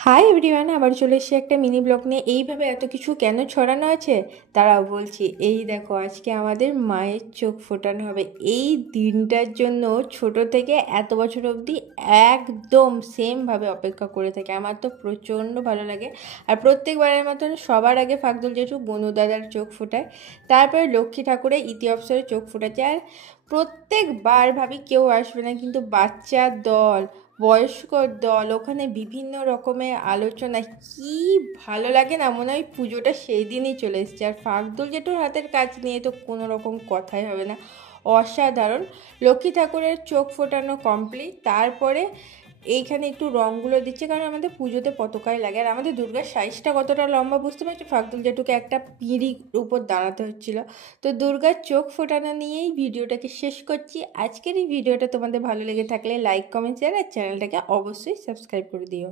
Hi everyone, আবার চলে এসেছি একটা মিনি ব্লগ নিয়ে। এইভাবে এত কিছু কেন ছড়ানো আছে তারাও বলছি। এই দেখো, আজকে আমাদের মায়ের চোখ ফোটানো হবে। এই দিনটার জন্য ছোট থেকে এত বছর অবধি একদম সেমভাবে অপেক্ষা করে থাকে। আমার তো প্রচণ্ড ভালো লাগে। আর প্রত্যেকবারের মতন সবার আগে ফাকদুল জেঠু বনু দাদার চোখ ফোটায়, তারপরে লক্ষ্মী ঠাকুরের ইতি অফসরে চোখ ফোটাচ্ছে। আর প্রত্যেকবার ভাবি কেউ আসবে না, কিন্তু বাচ্চার দল, বয়স্কর দল, ওখানে বিভিন্ন রকমের আলোচনা, কি ভালো লাগে না, মনে হয় পুজোটা সেই দিনই চলে এসেছে। আর ফাকদুল জেঠুর হাতের কাজ নিয়ে তো কোনো রকম কথাই হবে না, অসাধারণ। লক্ষ্মী ঠাকুরের চোখ ফোটানো কমপ্লিট, তারপরে এইখানে একটু রঙগুলো দিচ্ছে, কারণ আমাদের পুজোতে পতাকায় লাগে। আর আমাদের দুর্গার সাইজটা কতটা লম্বা বুঝতে পারছি, ফাকদুল জেঠুকে একটা পিঁড়ির উপর দাঁড়াতে হচ্ছিল। তো দুর্গার চোখ ফোটানো নিয়েই ভিডিওটাকে শেষ করছি। আজকের এই ভিডিওটা তোমাদের ভালো লেগে থাকলে লাইক, কমেন্ট, শেয়ার আর চ্যানেলটাকে অবশ্যই সাবস্ক্রাইব করে দিও।